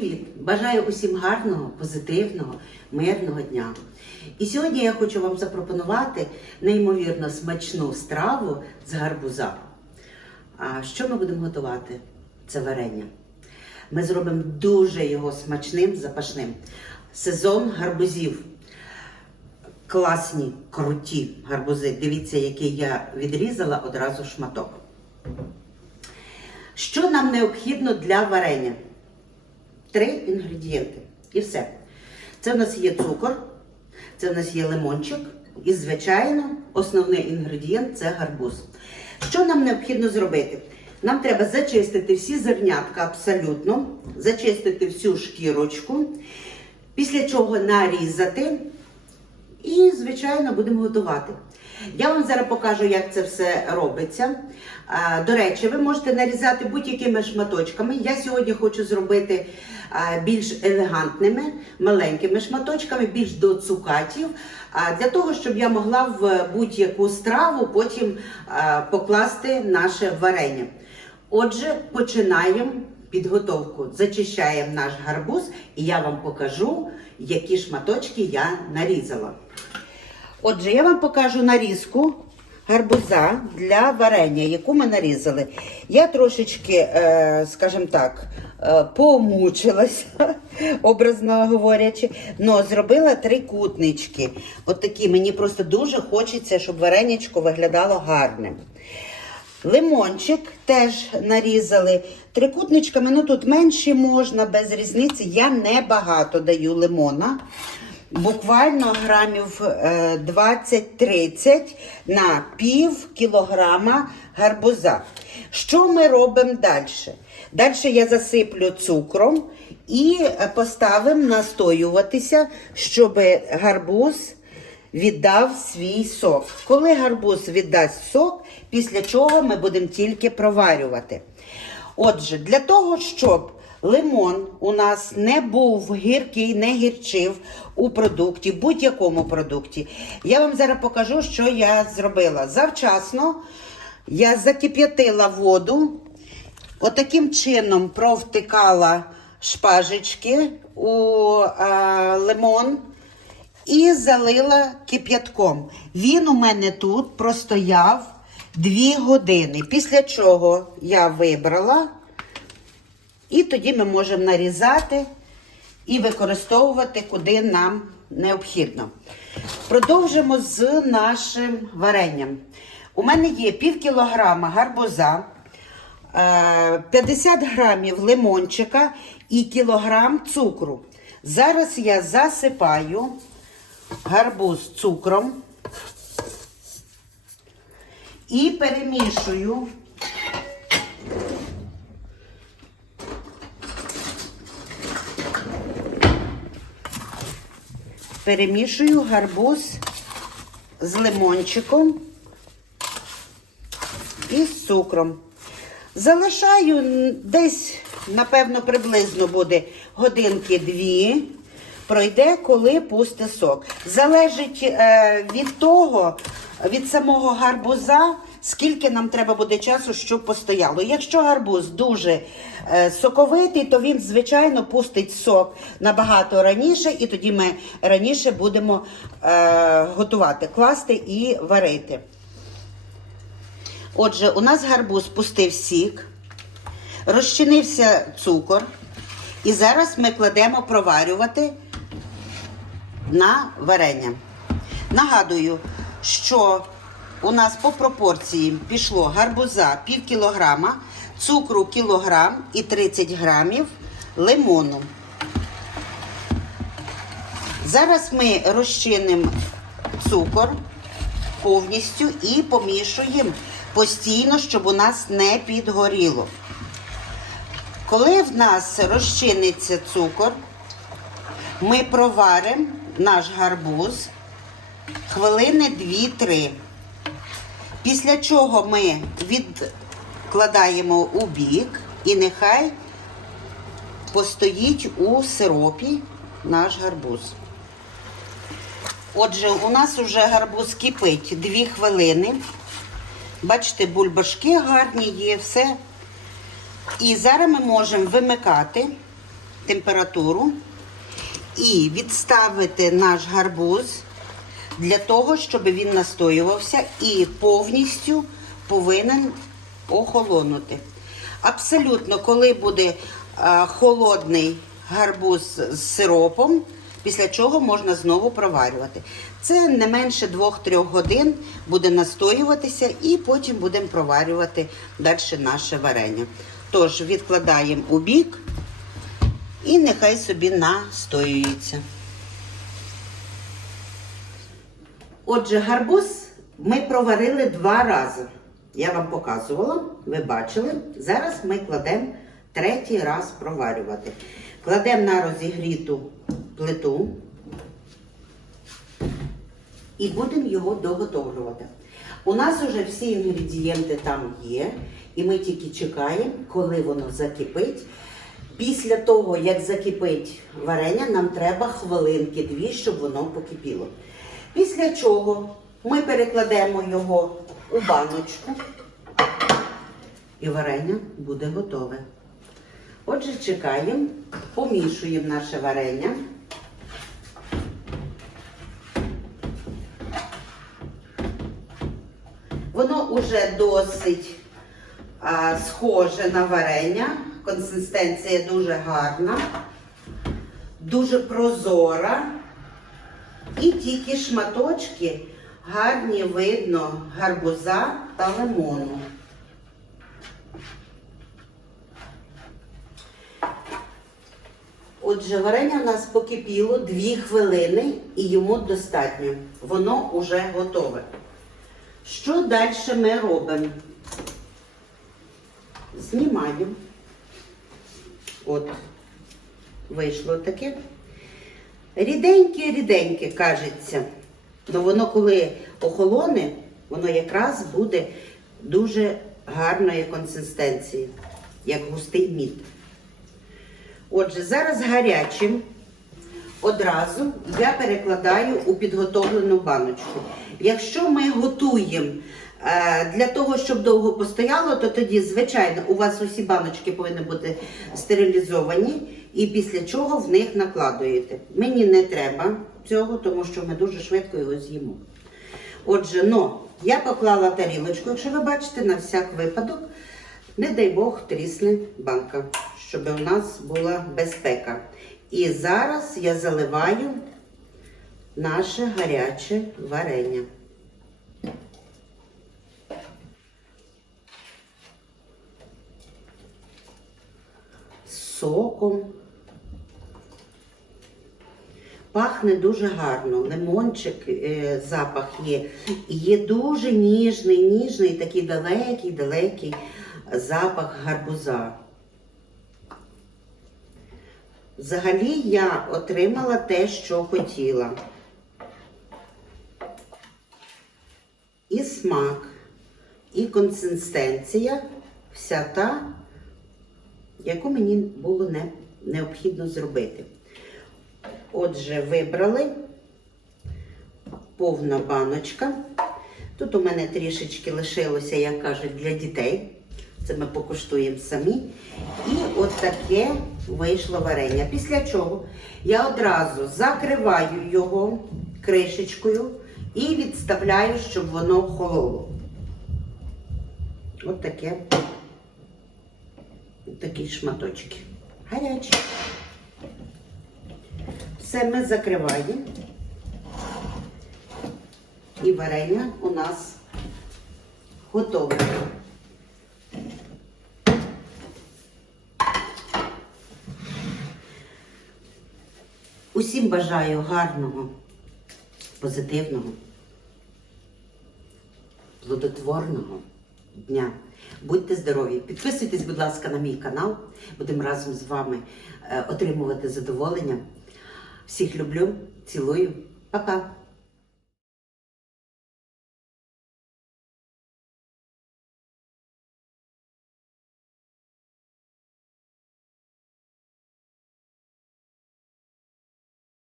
привіт! Бажаю усім гарного, позитивного, мирного дня. І сьогодні я хочу вам запропонувати неймовірно смачну страву з гарбуза. А що ми будемо готувати? Це варення. Ми зробимо дуже його смачним, запашним. Сезон гарбузів. Класні, круті гарбузи. Дивіться, який я відрізала одразу шматок. Що нам необхідно для варення? Три інгредієнти. І все. Це в нас є цукор, це в нас є лимончик. І, звичайно, основний інгредієнт це гарбуз. Що нам необхідно зробити? Нам треба зачистити всі зернятка абсолютно, зачистити всю шкірочку, після чого нарізати і, звичайно, будемо готувати. Я вам зараз покажу, як це все робиться. До речі, ви можете нарізати будь-якими шматочками. Я сьогодні хочу зробити більш елегантними, маленькими шматочками, більш до цукатів, для того, щоб я могла в будь-яку страву потім покласти наше варення. Отже, починаємо підготовку. Зачищаємо наш гарбуз, і я вам покажу, які шматочки я нарізала. Отже, я вам покажу нарізку гарбуза для варення, яку ми нарізали. Я трошечки, е, скажімо так, е, помучилася, образно говорячи, але зробила три кутнички. От такі, мені просто дуже хочеться, щоб вареничко виглядало гарним. Лимончик теж нарізали трикутничками, ну тут менше можна, без різниці. Я не багато даю лимона. Буквально грамів е, 20-30 на пів кілограма гарбуза. Що ми робимо далі? Далі я засиплю цукром і е, поставимо настоюватися, щоб гарбуз віддав свій сок. Коли гарбуз віддасть сок, після чого ми будемо тільки проварювати. Отже, для того, щоб лимон у нас не був гіркий, не гірчив у продукті, будь-якому продукті, я вам зараз покажу, що я зробила. Завчасно я закип'ятила воду, отаким чином провтикала шпажечки у а, лимон і залила кип'ятком. Він у мене тут простояв 2 години. Після чого я вибрала, і тоді ми можемо нарізати і використовувати, куди нам необхідно. Продовжимо з нашим варенням. У мене є пів кілограма гарбуза, е, 50 грамів лимончика і кілограм цукру. Зараз я засипаю гарбуз цукром і перемішую. Перемішую гарбуз з лимончиком і з цукром. Залишаю десь, напевно, приблизно буде годинки-дві. Пройде, коли пусте сок. Залежить е, від того, від самого гарбуза, скільки нам треба буде часу, щоб постояло. Якщо гарбуз дуже е, соковитий, то він, звичайно, пустить сок набагато раніше, і тоді ми раніше будемо е, готувати, класти і варити. Отже, у нас гарбуз пустив сік, розчинився цукор, і зараз ми кладемо проварювати на варення. Нагадую, що у нас по пропорції пішло гарбуза пів кілограма, цукру кілограм і 30 грамів лимону. Зараз ми розчинимо цукор повністю і помішуємо постійно, щоб у нас не підгоріло. Коли в нас розчиниться цукор, ми проваримо наш гарбуз хвилини 2-3. Після чого ми відкладаємо у бік і нехай постоїть у сиропі наш гарбуз. Отже, у нас вже гарбуз кипить 2 хвилини. Бачите, бульбашки гарні є, все. І зараз ми можемо вимикати температуру і відставити наш гарбуз для того, щоб він настоювався і повністю повинен охолонути. Абсолютно, коли буде холодний гарбуз з сиропом, після чого можна знову проварювати. Це не менше 2-3 годин буде настоюватися і потім будемо проварювати далі наше варення. Тож відкладаємо у бік і нехай собі настоюється. Отже, гарбуз ми проварили два рази. Я вам показувала, ви бачили. Зараз ми кладемо третій раз проварювати. Кладемо на розігріту плиту і будемо його доготовлювати. У нас вже всі інгредієнти там є, і ми тільки чекаємо, коли воно закипить. Після того, як закипить варення, нам треба хвилинки дві, щоб воно покипіло. Після чого ми перекладемо його у баночку, і варення буде готове. Отже, чекаємо, помішуємо наше варення. Воно вже досить а, схоже на варення. Консистенція дуже гарна, дуже прозора. І тільки шматочки гарні видно гарбуза та лимону. Отже, варення у нас покипіло 2 хвилини і йому достатньо. Воно вже готове. Що далі ми робимо? Знімаємо. От, вийшло таке. Ріденьке-ріденьке, кажеться. Ну воно коли охолоне, воно якраз буде дуже гарної консистенції, як густий мід. Отже, зараз гарячим одразу я перекладаю у підготовлену баночку. Якщо ми готуємо е, для того, щоб довго постояло, то тоді, звичайно, у вас усі баночки повинні бути стерилізовані, і після чого в них накладуєте. Мені не треба цього, тому що ми дуже швидко його з'їмо. Отже, но я поклала тарілочку, якщо ви бачите, на всяк випадок, не дай Бог, трісне банка, щоб у нас була безпека. І зараз я заливаю наше гаряче варення. Соком. Пахне дуже гарно, лимончик, е, запах є. І є дуже ніжний, ніжний, такий далекий, далекий запах гарбуза. Взагалі я отримала те, що хотіла. І смак, і консистенція вся та, яку мені було не, необхідно зробити. Отже, вибрали повна баночка. Тут у мене трішечки лишилося, як кажуть, для дітей. Це ми покуштуємо самі. І от таке вийшло варення. Після чого я одразу закриваю його кришечкою і відставляю, щоб воно хололо. От таке. Такі шматочки. Гарячі. Все ми закриваємо. І варення у нас готове. Усім бажаю гарного, позитивного, плодотворного дня. Будьте здорові! Підписуйтесь, будь ласка, на мій канал. Будемо разом з вами е, отримувати задоволення. Всіх люблю, цілую, Па-па!